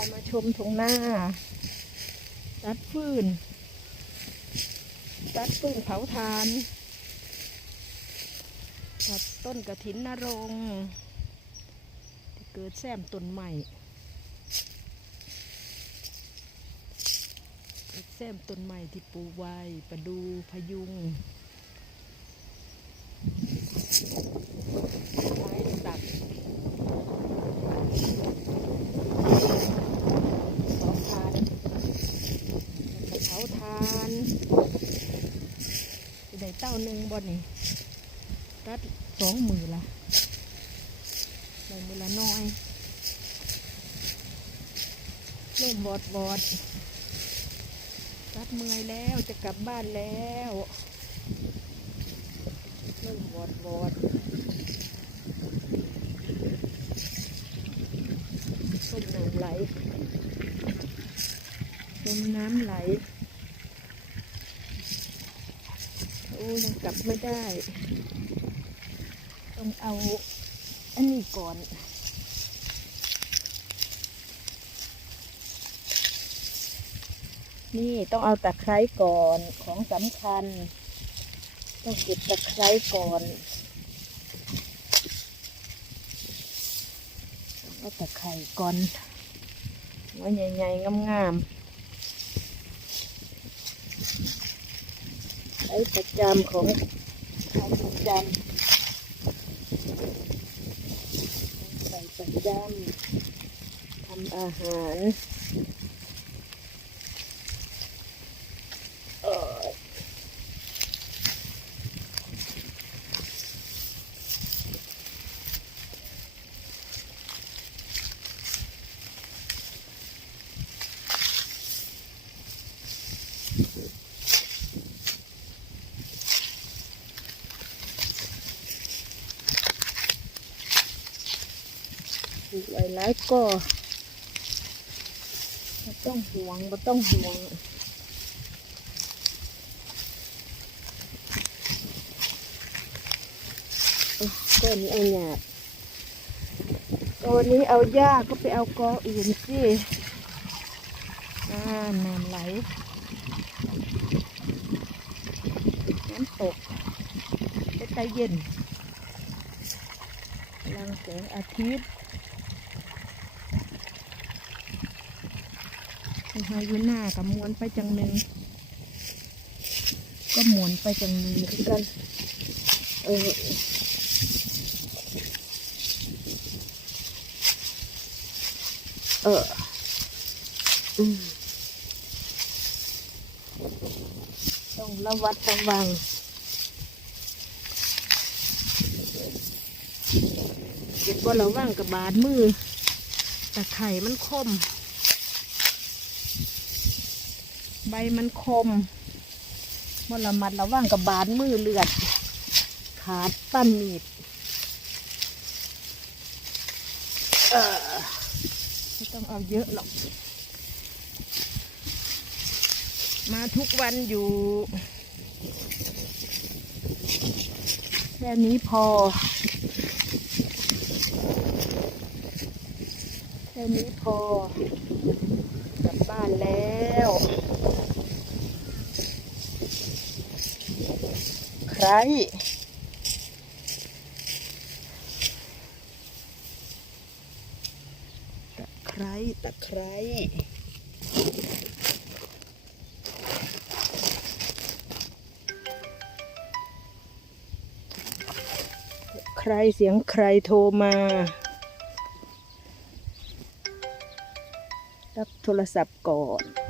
ามาชมทงหน้า ตัดฟืน ตัดฟืนเผาทาน ตัดต้นกระถินนรงที่เกิดแซมต้นใหม่เกิดแซมต้นใหม่ที่ปลูกไว้ประดูพยุงไม้ตัด สองทานแล้วก็เผาทานสิได้เต้าหนึ่งบนนี่ตัดสองมือละได้มือละน้อยลมวอดวอดตัดเมื่อยแล้วจะกลับบ้านแล้วลมวอดวอดส้มน้ำไหลลมน้ำไหล โอ้ ยังกลับไม่ได้ ต้องเอาอันนี้ก่อนนี่ต้องเอาตะไคร้ก่อนของสำคัญ ต้องเก็บตะไคร้ก่อนเอาตะไคร้ก่อนหัวใหญ่ๆงามๆ ใช้ประจำของใช้ประจำใส่ประจำทำอาหารเอ่อ ปลูกหลายๆก็ไม่ต้องห่วงไม่ต้องห่วงก้อนนี้เอาหยาดก้อนนี้เอาหญ้าก็ไปเอากออื่นสิน้ำไหล น้ำตกเป็นตาเย็นลังแสงอาทิตย์ พายุหน้ากับมวนไปจังหนึ่งก็หมวนไปจังหนึ่งคือกัน เออเอออืมต้องระวัดระวังเก็บบ่ระวังกับบาดมือแตะไคร่มันคม ใบมันคมบ่ระมัดระวังกับบาดมือเลือด ขาดปั้นมีดเออไม่ต้องเอาเยอะหรอก มาทุกวันอยู่ แค่นี้พอ แค่นี้พอกลับบ้านแล้ว ใครตะไคร้ตะไคร้ใครเสียงใครโทรมา รับโทรศัพท์ก่อน